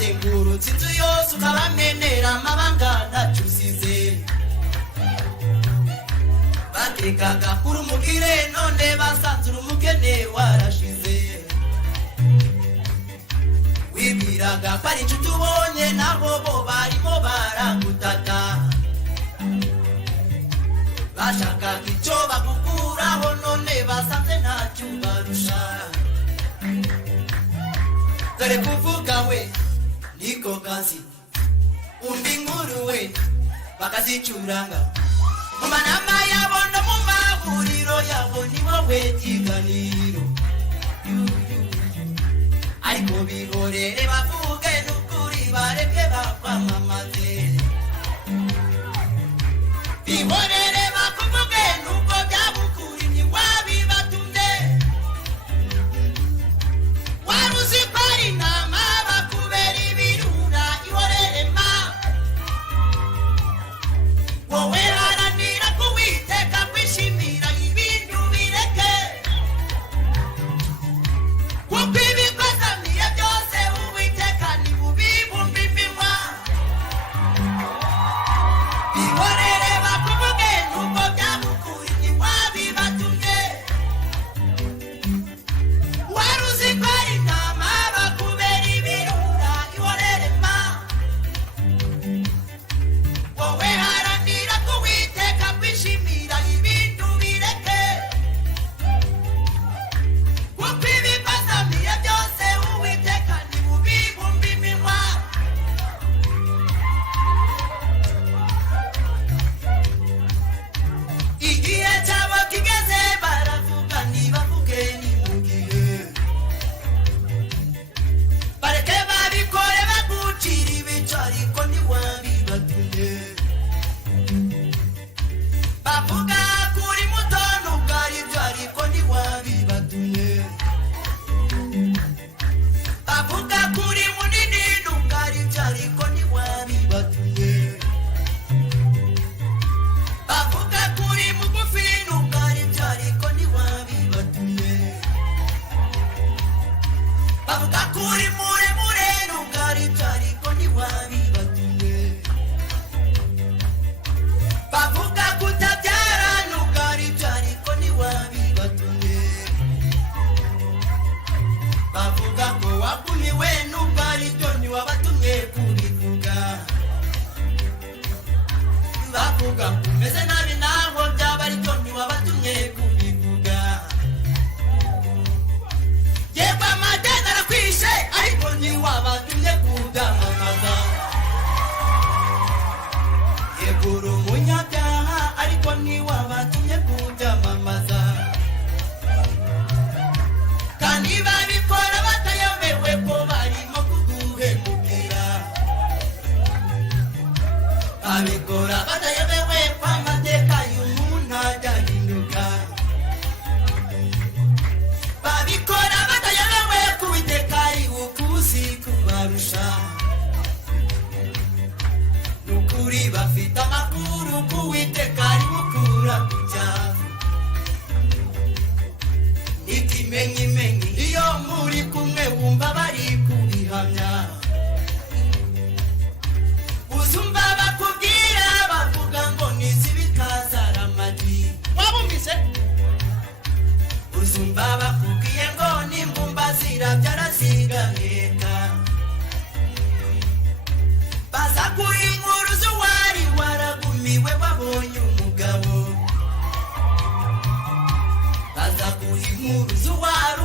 bazengurutse inzu yose ukabamenera amabanga ntacusize batekaga kuri umugire none basanze urumugene warashize wibwiraga ko ari inshuti ubonye nabo bo barimo baragutata bashakaga icyo bagukuraho none basanze ntacyo barusha dore kuvuga we niko kazi undi nkuru we bakazicuranga mu manama yabo no mu mahuriro yabo ni wowe kiganiro ariko bihorere bavuge n'ukuri bareke bakwamamaze bihorere bakuvuge n'ubwo byabukuri ntiwabibatumye waruzi ko ari inama bakubera ibirura ihorere ma wowe haranira kuwiteka kwishimira ibindi ubireke kuko ibikozamiye byose uwiteka ntibubibumba iminwa bihorere bakuvuge n'ubwo byabukuri ntiwabibatumye waruzi ko ari inama bakubera ibirura ihorere ma wowe haranira kuwiteka kwishimira ibindi ubireke kuko ibikozamiye byose uwiteka ntibubibumba iminwa igihe cyabo kigeze baravuga ntibavuge ni mu gihe bareke babikore bagucira ibico ariko ntiwabibatumye bavuga kuri muto nubwo ari byo ariko ntiwabibatumye bavuga kuri munini nubwo ari byo ariko ntiwabibatumye bavuga kuri mugufi nubwo ari byo ariko ntiwabibatumye bavuga kuri muremure nubwo ari byo ariko ntiwabibatumye bavuga kutabyara nubwo ari byo ariko ntiwabibatumye bavuga ko wagumiwe nubwo ari byo ntiwabatumye kubivuga bavuga ko umeze nabi naho byaba ari byo ntiwabatumye kubivuga yego amadeni arakwishe ariko ntiwabatumye kubyamamaza yego uri umunyabyaha ariko ntiwabatumye kubyamamaza kandi babikora batayobewe ko barimo kuguhemukira babikora batayobewe ko amateka y'umuntu ajahinduka babikora batayobewe ko uwiteka ari ukuzi kubarusha n'ukuri bafite amakuru ko uwiteka ari gukura ku cyavu n'ikimenyimenyi iyo muri kumwe wumva bari kubihamya uzumva bakubwira bavuga ngo nizibikazara amagi wabumvise uzumva bakubwiye ngo n'imbumba zirabyara zigaheka baza kuri inkuru z'uwari waragumiwe wabonye umugabo baza kuri inkuru z'uwari